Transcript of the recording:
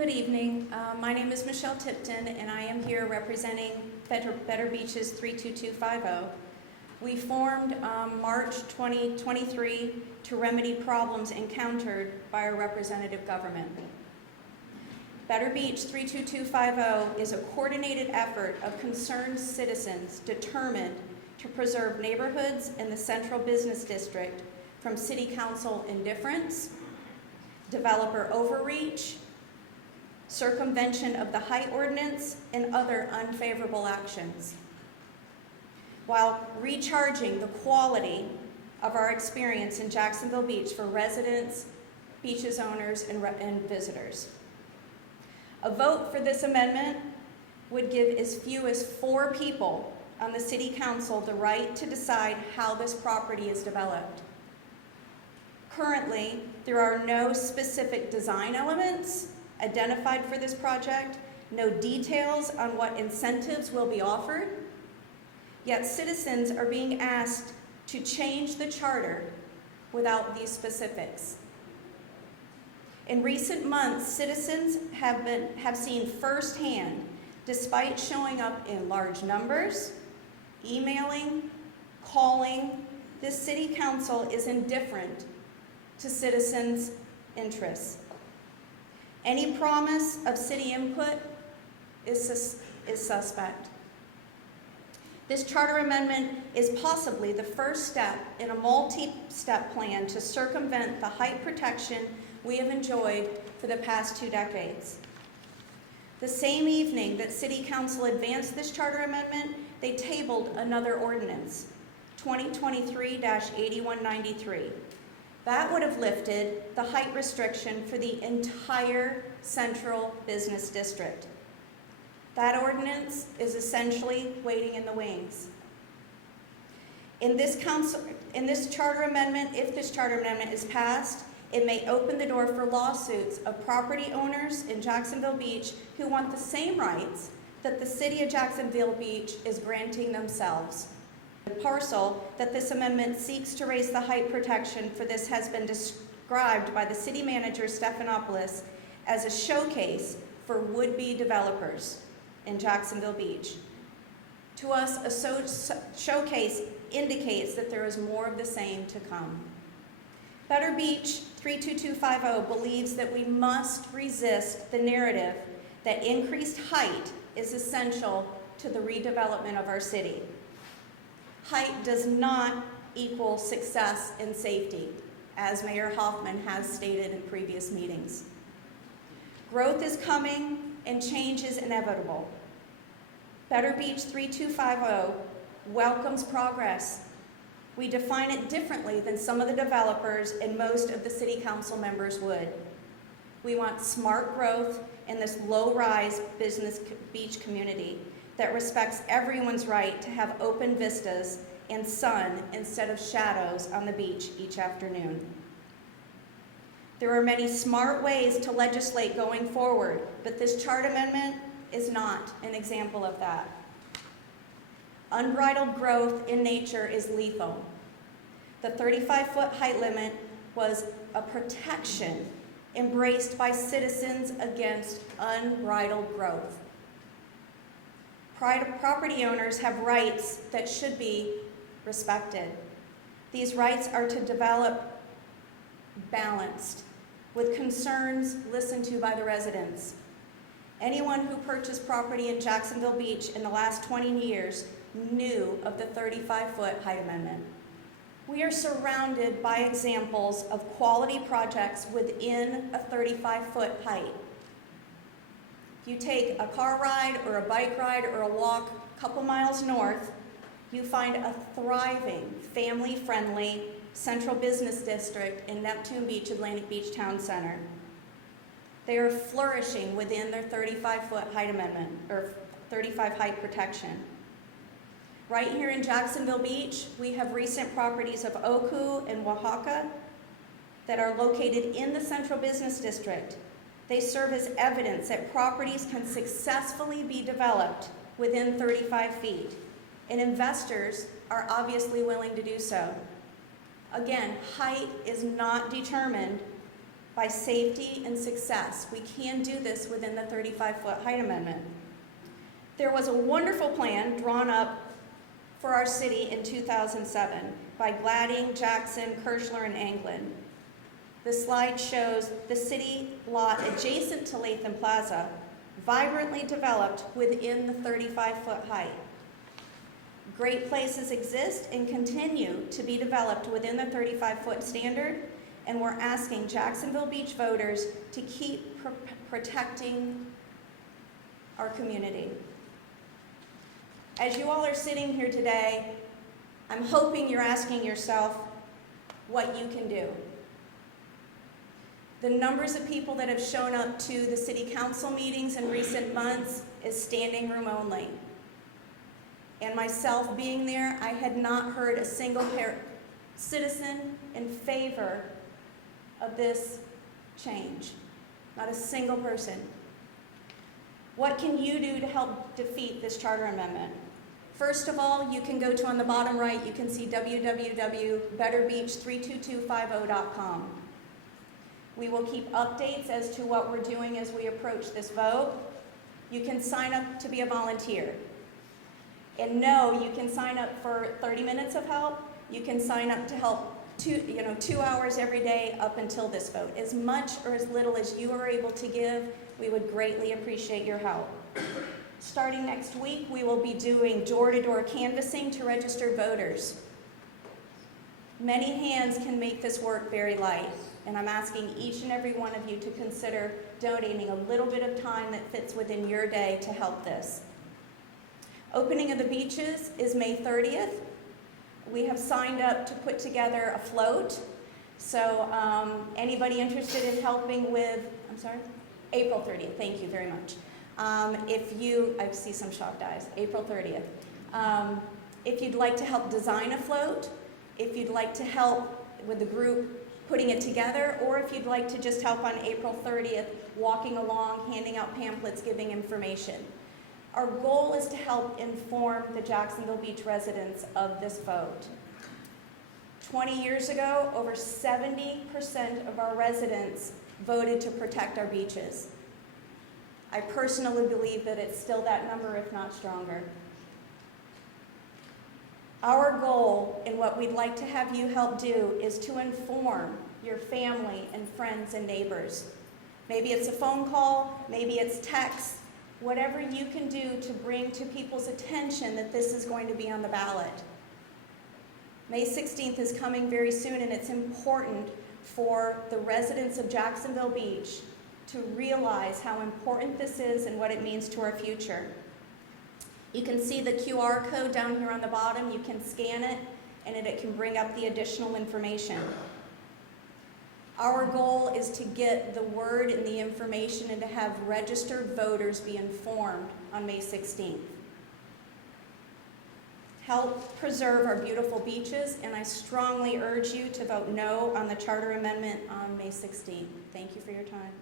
Good evening. My name is Michelle Tipton, and I am here representing Better Beaches 32250. We formed March 2023 to remedy problems encountered by our representative government. Better Beach 32250 is a coordinated effort of concerned citizens determined to preserve neighborhoods in the Central Business District from City Council indifference, developer overreach, circumvention of the height ordinance, and other unfavorable actions, while recharging the quality of our experience in Jacksonville Beach for residents, beaches owners, and visitors. A vote for this amendment would give as few as 4 people on the City Council the right to decide how this property is developed. Currently, there are no specific design elements identified for this project, no details on what incentives will be offered, yet citizens are being asked to change the charter without these specifics. In recent months, citizens have seen firsthand, despite showing up in large numbers, emailing, calling, this City Council is indifferent to citizens' interests. Any promise of city input is suspect. This charter amendment is possibly the first step in a multi-step plan to circumvent the height protection we have enjoyed for the past 2 decades. The same evening that City Council advanced this charter amendment, they tabled another ordinance, 2023-8193. That would have lifted the height restriction for the entire Central Business District. That ordinance is essentially waiting in the wings. In this charter amendment, if this charter amendment is passed, it may open the door for lawsuits of property owners in Jacksonville Beach who want the same rights that the City of Jacksonville Beach is granting themselves. The parcel that this amendment seeks to raise the height protection for this has been described by the city manager, Stephanopoulos, as a showcase for would-be developers in Jacksonville Beach. To us, a showcase indicates that there is more of the same to come. Better Beach 32250 believes that we must resist the narrative that increased height is essential to the redevelopment of our city. Height does not equal success and safety, as Mayor Hoffman has stated in previous meetings. Growth is coming and change is inevitable. Better Beach 3250 welcomes progress. We define it differently than some of the developers and most of the City Council members would. We want smart growth in this low-rise business beach community that respects everyone's right to have open vistas and sun instead of shadows on the beach each afternoon. There are many smart ways to legislate going forward, but this chart amendment is not an example of that. Unbridled growth in nature is lethal. The 35-foot height limit was a protection embraced by citizens against unbridled growth. Property owners have rights that should be respected. These rights are to develop balanced, with concerns listened to by the residents. Anyone who purchased property in Jacksonville Beach in the last 20 years knew of the 35-foot height amendment. We are surrounded by examples of quality projects within a 35-foot height. If you take a car ride or a bike ride or a walk a couple miles north, you find a thriving, family-friendly Central Business District in Neptune Beach, Atlantic Beach Town Center. They are flourishing within their 35-foot height amendment, or 35 height protection. Right here in Jacksonville Beach, we have recent properties of Oku and Oaxaca that are located in the Central Business District. They serve as evidence that properties can successfully be developed within 35 feet, and investors are obviously willing to do so. Again, height is not determined by safety and success. We can do this within the 35-foot height amendment. There was a wonderful plan drawn up for our city in 2007 by Gladding, Jackson, Kirschler, and Anglin. The slide shows the city lot adjacent to Latham Plaza, vibrantly developed within the 35-foot height. Great places exist and continue to be developed within the 35-foot standard, and we're asking Jacksonville Beach voters to keep protecting our community. As you all are sitting here today, I'm hoping you're asking yourself what you can do. The numbers of people that have shown up to the city council meetings in recent months is standing room only. And myself being there, I had not heard a single citizen in favor of this change. Not a single person. What can you do to help defeat this charter amendment? First of all, you can go to, on the bottom right, you can see www.betterbeach32250.com. We will keep updates as to what we're doing as we approach this vote. You can sign up to be a volunteer. And no, you can sign up for 30 minutes of help. You can sign up to help 2 hours every day up until this vote. As much or as little as you are able to give, we would greatly appreciate your help. Starting next week, we will be doing door-to-door canvassing to registered voters. Many hands can make this work very light, and I'm asking each and every one of you to consider donating a little bit of time that fits within your day to help this. Opening of the beaches is May 30th. We have signed up to put together a float. So anybody interested in helping with, April 30th, thank you very much. I see some shocked eyes, April 30th. If you'd like to help design a float, if you'd like to help with the group putting it together, or if you'd like to just help on April 30th, walking along, handing out pamphlets, giving information. Our goal is to help inform the Jacksonville Beach residents of this vote. 20 years ago, over 70% of our residents voted to protect our beaches. I personally believe that it's still that number, if not stronger. Our goal, and what we'd like to have you help do, is to inform your family and friends and neighbors. Maybe it's a phone call, maybe it's text, whatever you can do to bring to people's attention that this is going to be on the ballot. May 16th is coming very soon, and it's important for the residents of Jacksonville Beach to realize how important this is and what it means to our future. You can see the QR code down here on the bottom. You can scan it, and it can bring up the additional information. Our goal is to get the word and the information and to have registered voters be informed on May 16th. Help preserve our beautiful beaches, and I strongly urge you to vote no on the charter amendment on May 16th. Thank you for your time.